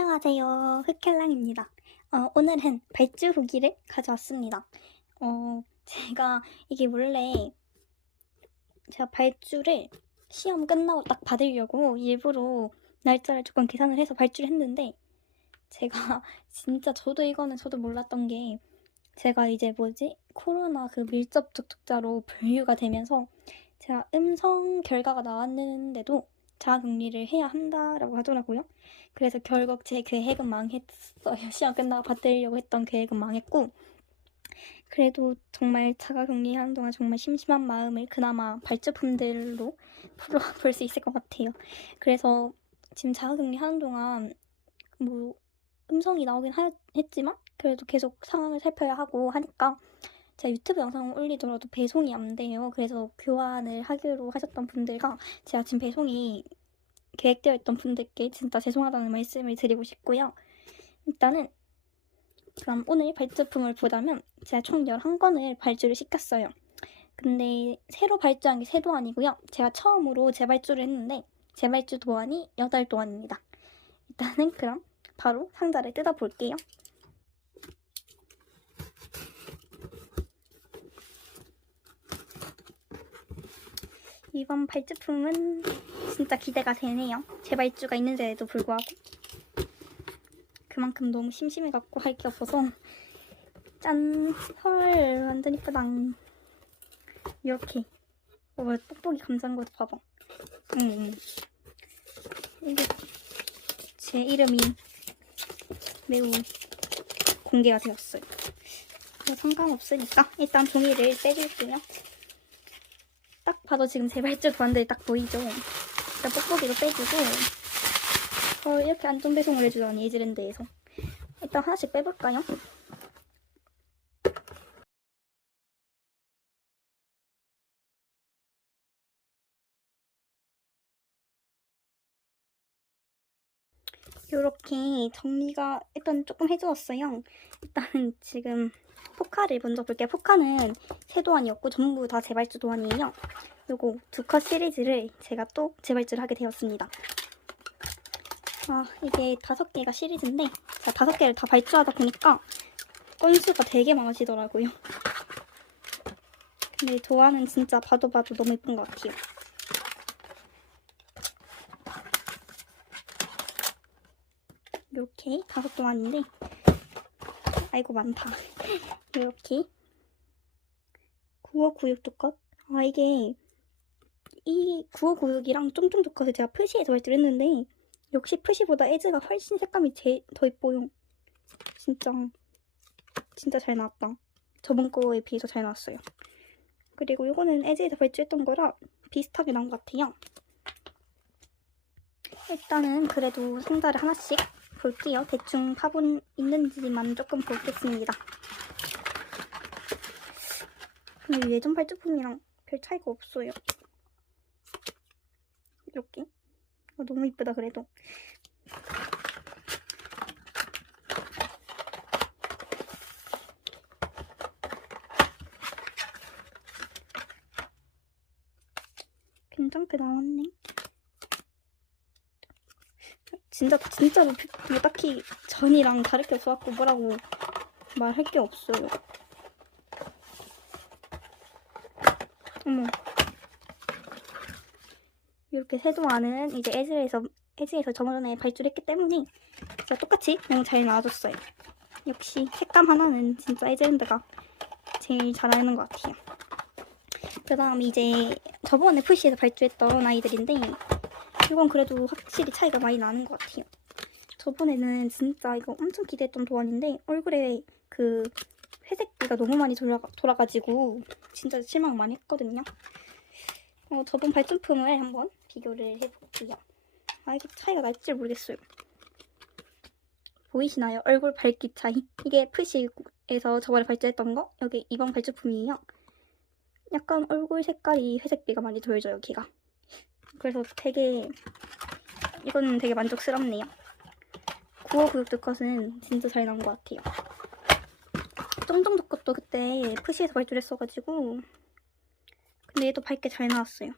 안녕하세요. 흑혈랑입니다. 어, 오늘은 발주 후기를 가져왔습니다. 어, 제가 이게 원래 제가 발주를 시험 끝나고 딱 받으려고 일부러 날짜를 조금 계산을 해서 발주를 했는데 제가 진짜 저도 이거는 저도 몰랐던 게 제가 이제 뭐지 코로나 그 밀접 접촉자로 분류가 되면서 제가 음성 결과가 나왔는데도 자가격리를 해야 한다라고 하더라고요. 그래서 결국 제 계획은 망했어요. 시험 끝나고 받으려고 했던 계획은 망했고 그래도 정말 자가격리 하는 동안 정말 심심한 마음을 그나마 발주품들로 풀어볼 수 있을 것 같아요. 그래서 지금 자가격리 하는 동안 뭐 음성이 나오긴 하- 했지만 그래도 계속 상황을 살펴야 하고 하니까 제가 유튜브 영상을 올리더라도 배송이 안 돼요. 그래서 교환을 하기로 하셨던 분들과 제가 지금 배송이 계획되어 있던 분들께 진짜 죄송하다는 말씀을 드리고 싶고요. 일단은 그럼 오늘 발주품을 보자면 제가 총 11건을 발주를 시켰어요. 근데 새로 발주한 게 새도 아니고요. 제가 처음으로 재발주를 했는데 재발주 도안이 8도안입니다. 일단은 그럼 바로 상자를 뜯어볼게요. 이번 발주품은 진짜 기대가 되네요. 재발주가 있는데도 불구하고 그만큼 너무 심심해갖고 할 게 없어서 짠! 헐 완전 이쁘다 이렇게 어, 뽁뽁이 감싼 것도 봐봐 응, 응. 이게 제 이름이 매우 공개가 되었어요 뭐 상관없으니까 일단 종이를 떼줄게요 딱 봐도 지금 재발주 도안들이 딱 보이죠 일단 뽁뽁이도 빼주고 어, 이렇게 안전 배송을 해주다니 이즈랜드에서 일단 하나씩 빼볼까요? 이렇게 정리가 일단 조금 해주었어요. 일단 지금 포카를 먼저 볼게요. 포카는 세 도안이었고 전부 다 재발주 도안이에요. 요거 두 컷 시리즈를 제가 또 재발주를 하게 되었습니다. 아, 이게 다섯 개가 시리즈인데 제가 다섯 개를 다 발주하다 보니까 건수가 되게 많아지더라고요. 근데 도안은 진짜 봐도 봐도 너무 예쁜 것 같아요. 이렇게 다섯 도안인데 아이고 많다. 이렇게 9596 두컷 아 이게 이 9596이랑 쫑쫑 두컷을 제가 표시해서 발주를 했는데 역시 푸시보다 에즈가 훨씬 색감이 제, 더 예뻐요. 진짜 진짜 잘 나왔다. 저번 거에 비해서 잘 나왔어요. 그리고 이거는 에즈에서 발주했던 거라 비슷하게 나온 것 같아요. 일단은 그래도 상자를 하나씩 볼게요. 대충 파본 있는지만 조금 보겠습니다. 근데 예전 발주품이랑 별 차이가 없어요. 이렇게. 어, 너무 이쁘다 그래도. 괜찮게 나왔네. 진짜 진짜로 뭐 딱히 전이랑 다를 게 없어갖고 뭐라고 말할 게 없어요. 어머 이렇게 세도안은 이제 에즈에서 에즈에서 저번에 발주를 했기 때문에 진짜 똑같이 너무 잘 나와줬어요. 역시 색감 하나는 진짜 에즈랜드가 제일 잘하는 것 같아요. 그 다음 이제 저번에 푸시에서 발주했던 아이들인데 이건 그래도 확실히 차이가 많이 나는 것 같아요. 저번에는 진짜 이거 엄청 기대했던 도안인데 얼굴에 그 회색기가 너무 많이 돌아, 돌아가지고 진짜 실망 많이 했거든요. 어, 저번 발전품을 한번 비교를 해볼게요. 아, 이게 차이가 날지 모르겠어요. 보이시나요? 얼굴 밝기 차이. 이게 푸시에서 저번에 발주했던 거. 여기 이번 발주품이에요. 약간 얼굴 색깔이 회색비가 많이 돌죠, 여기가. 그래서 되게, 이거는 되게 만족스럽네요. 9596 컷은 진짜 잘 나온 것 같아요. 쫑쫑 컷도 그때 푸시에서 발주를 했어가지고 근데 얘도 밝게 잘 나왔어요.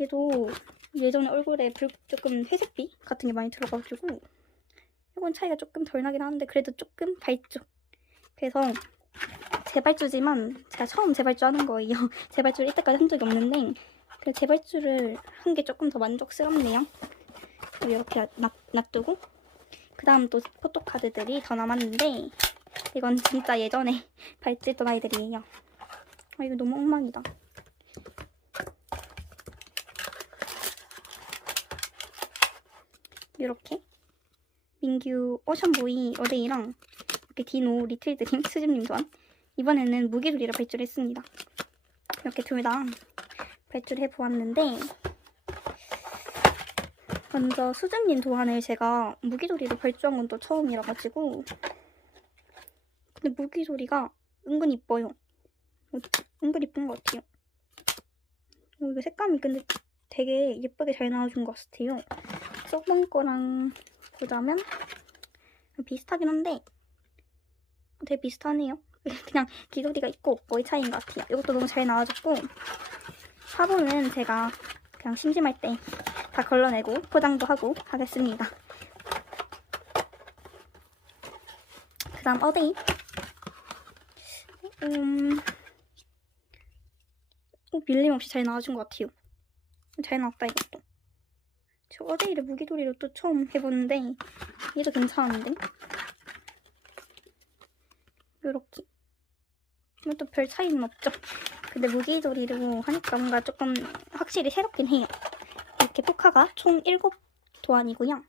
얘도 예전에 얼굴에 불, 조금 회색비 같은 게 많이 들어가지고 이건 차이가 조금 덜 나긴 하는데 그래도 조금 밝죠. 그래서 재발주지만 제가 처음 재발주 하는 거예요. 재발주를 이때까지 한 적이 없는데 그 재발주를 한 게 조금 더 만족스럽네요. 이렇게 놔, 놔두고 그 다음 또 포토카드들이 더 남았는데 이건 진짜 예전에 발주했던 아이들이에요. 아 이거 너무 엉망이다. 이렇게 민규 오션보이 어데이랑 이렇게 디노 리틀드림 수집님 또한 이번에는 무기돌이를 발주를 했습니다. 이렇게 둘 다 발주를 해보았는데 먼저 수줍님 도안을 제가 무기돌이로 발주한 건 또 처음이라 가지고 근데 무기돌이가 은근 이뻐요. 어, 은근 이쁜 것 같아요. 어, 이거 색감이 근데 되게 예쁘게 잘 나와준 것 같아요. 저번 거랑 보자면 비슷하긴 한데 되게 비슷하네요. 그냥 귀걸이가 있고 없고의 차이인 것 같아요. 이것도 너무 잘 나와줬고 화분은 제가 그냥 심심할 때 다 걸러내고 포장도 하고 하겠습니다. 그 다음 어데이 음... 어, 밀림 없이 잘 나와준 것 같아요. 잘 나왔다 이것도. 저 어데이를 무기돌이로 또 처음 해보는데 얘도 괜찮은데? 요렇게 이것도 별 차이는 없죠? 근데 무기돌이로 하니까 뭔가 조금 확실히 새롭긴 해요. 이렇게 포카가 총 7도안이고요.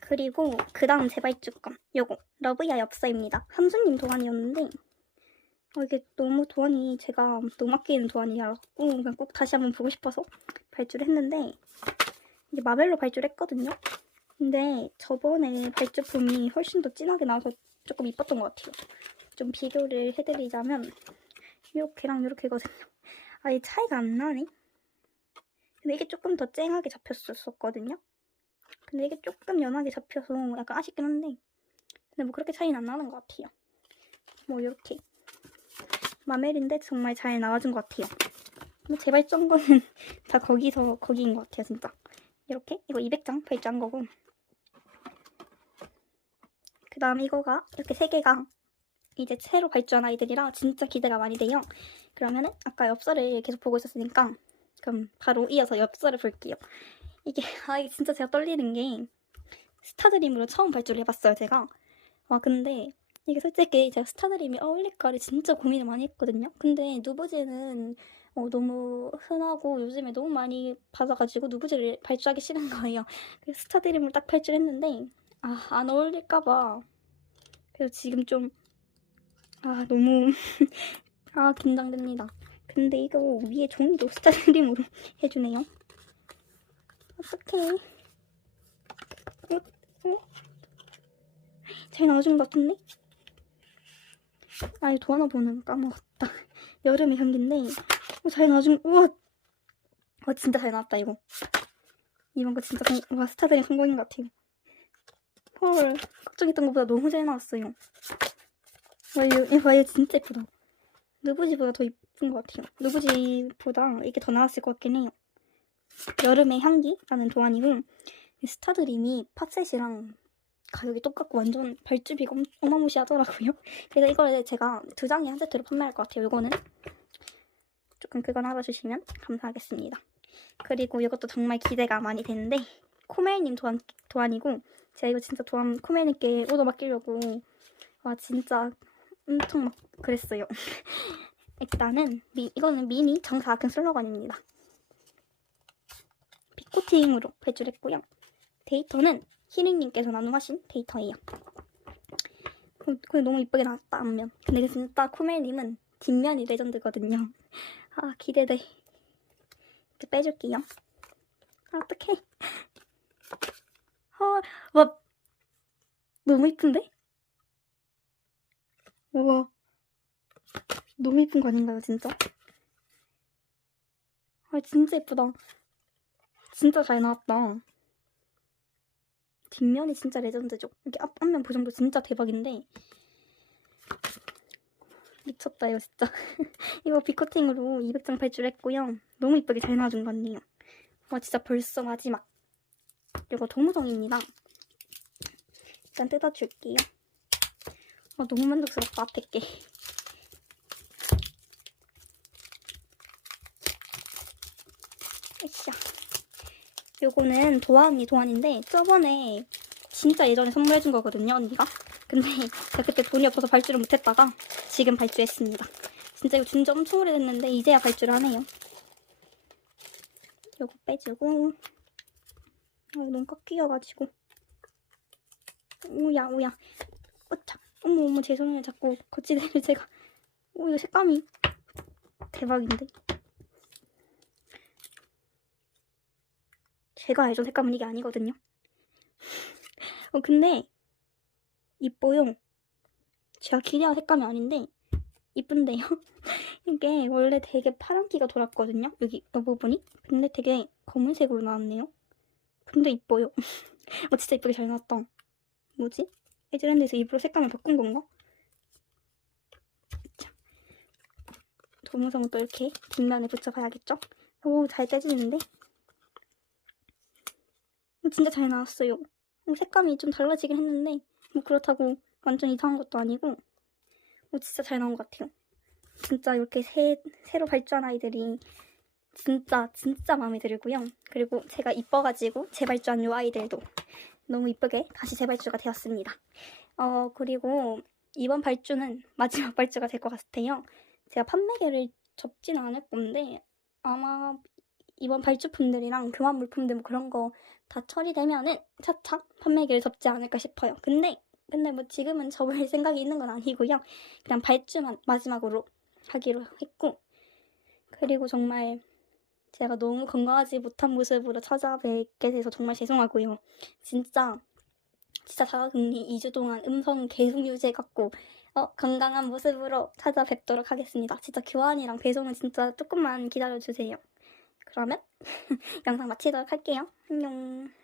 그리고 그 다음 재발주권 요거 러브야 엽서입니다. 함수님 도안이었는데 어, 이게 너무 도안이 제가 너무 아끼는 도안이라서 그냥 꼭 다시 한번 보고 싶어서 발주를 했는데 이게 마벨로 발주를 했거든요. 근데 저번에 발주품이 훨씬 더 진하게 나와서 조금 이뻤던 것 같아요. 좀 비교를 해드리자면 이렇게랑 이렇게거든요. 아예 차이가 안 나네. 근데 이게 조금 더 쨍하게 잡혔었거든요. 근데 이게 조금 연하게 잡혀서 약간 아쉽긴 한데 근데 뭐 그렇게 차이는 안 나는 것 같아요. 뭐 이렇게 마멜인데 정말 잘 나와준 것 같아요. 제발 쩐 거는 다 거기서 거기인 것 같아요, 진짜. 이렇게 이거 200장 발주한 거고 그 다음 이거가 이렇게 세 개가 이제 새로 발주한 아이들이라 진짜 기대가 많이 돼요. 그러면은 아까 엽서를 계속 보고 있었으니까 그럼 바로 이어서 엽서를 볼게요. 이게 아 이게 진짜 제가 떨리는 게 스타드림으로 처음 발주를 해봤어요 제가. 와 근데 이게 솔직히 제가 스타드림이 어울릴까를 진짜 고민을 많이 했거든요. 근데 누브제는 어, 너무 흔하고 요즘에 너무 많이 받아가지고 누브제를 발주하기 싫은 거예요. 그래서 스타드림을 딱 발주했는데 아 안 어울릴까봐 그래서 지금 좀 아 너무 아 긴장됩니다. 근데 이거 위에 종이도 스타드림으로 해주네요. 어떡해. 어? 어? 잘 나와준 것 같은데? 아, 이 도하나 보는 까먹었다. 여름의 향기인데, 어, 잘 나와준, 우와! 와, 진짜 잘 나왔다, 이거. 이번 거 진짜, 성, 와, 스타드림 성공인 것 같아요. 헐, 걱정했던 것보다 너무 잘 나왔어요. 와, 이거, 이거, 이거 진짜 예쁘다. 누브지보다 더 예쁜 것 같아요. 누브지보다 이게 더 나았을 것 같긴 해요. 여름의 향기라는 도안이고 스타드림이 팝셋이랑 가격이 똑같고 완전 발주비가 엄- 어마무시하더라고요. 그래서 이걸 제가 두 장에 한 세트로 판매할 것 같아요. 이거는 조금 그건 알아주시면 감사하겠습니다. 그리고 이것도 정말 기대가 많이 되는데 코멜님 도안, 도안이고 제가 이거 진짜 도안 코멜님께 오더 맡기려고 와 진짜 엄청 막 그랬어요. 일단은 미, 이거는 미니 정사각형 슬러건입니다. 빅코팅으로 배출했고요. 데이터는 히링님께서 나눔하신 데이터예요. 그, 그 너무 이쁘게 나왔다 앞면. 근데 진짜 코멜님은 뒷면이 레전드거든요. 아 기대돼. 이제 빼줄게요. 아, 어떡해. 헐, 와 너무 이쁜데? 우와 너무 이쁜 거 아닌가요 진짜? 아 진짜 예쁘다. 진짜 잘 나왔다. 뒷면이 진짜 레전드죠. 이렇게 앞, 앞면 보정도 진짜 대박인데 미쳤다 이거 진짜. 이거 비코팅으로 200장 발주했고요. 너무 이쁘게 잘 나와준 것 같네요. 와 진짜 벌써 마지막. 이거 도무성입니다. 일단 뜯어줄게요. 어, 너무 만족스럽다, 앞에 게. 으쌰. 요거는 언니 도안인데 저번에 진짜 예전에 선물해준 거거든요, 언니가. 근데 제가 그때 돈이 없어서 발주를 못했다가 지금 발주했습니다. 진짜 이거 준지 엄청 오래됐는데 이제야 발주를 하네요. 요거 빼주고 아, 너무 꽉 끼어가지고. 오야 오야. 어차. 어머 어머 죄송해요. 자꾸 거치대를 제가. 오 이거 색감이 대박인데. 제가 알던 색감은 이게 아니거든요. 어 근데 이뻐요 제가 기대한 색감이 아닌데 이쁜데요 이게 원래 되게 파란기가 돌았거든요 여기 이 부분이 근데 되게 검은색으로 나왔네요 근데 이뻐요 어 진짜 이쁘게 잘 나왔다 뭐지? 에즈랜드에서 일부러 색감을 바꾼 건가? 자, 도무성은 또 이렇게 뒷면에 붙여봐야겠죠? 오, 잘 떼지는데? 오, 진짜 잘 나왔어요. 오, 색감이 좀 달라지긴 했는데 뭐 그렇다고 완전 이상한 것도 아니고 오, 진짜 잘 나온 것 같아요. 진짜 이렇게 새, 새로 발주한 아이들이 진짜 진짜 마음에 들고요. 그리고 제가 이뻐가지고 재발주한 요 아이들도 너무 이쁘게 다시 재발주가 되었습니다. 어, 그리고 이번 발주는 마지막 발주가 될 것 같아요. 제가 판매계를 접진 않을 건데 아마 이번 발주품들이랑 교환 물품들 뭐 그런 거다 처리되면은 차차 판매계를 접지 않을까 싶어요. 근데 근데 뭐 지금은 접을 생각이 있는 건 아니고요. 그냥 발주만 마지막으로 하기로 했고 그리고 정말 제가 너무 건강하지 못한 모습으로 찾아뵙게 돼서 정말 죄송하고요. 진짜 진짜 자가격리 2주 동안 음성 계속 유지해갖고 어, 건강한 모습으로 찾아뵙도록 하겠습니다. 진짜 교환이랑 배송은 진짜 조금만 기다려주세요. 그러면 영상 마치도록 할게요. 안녕.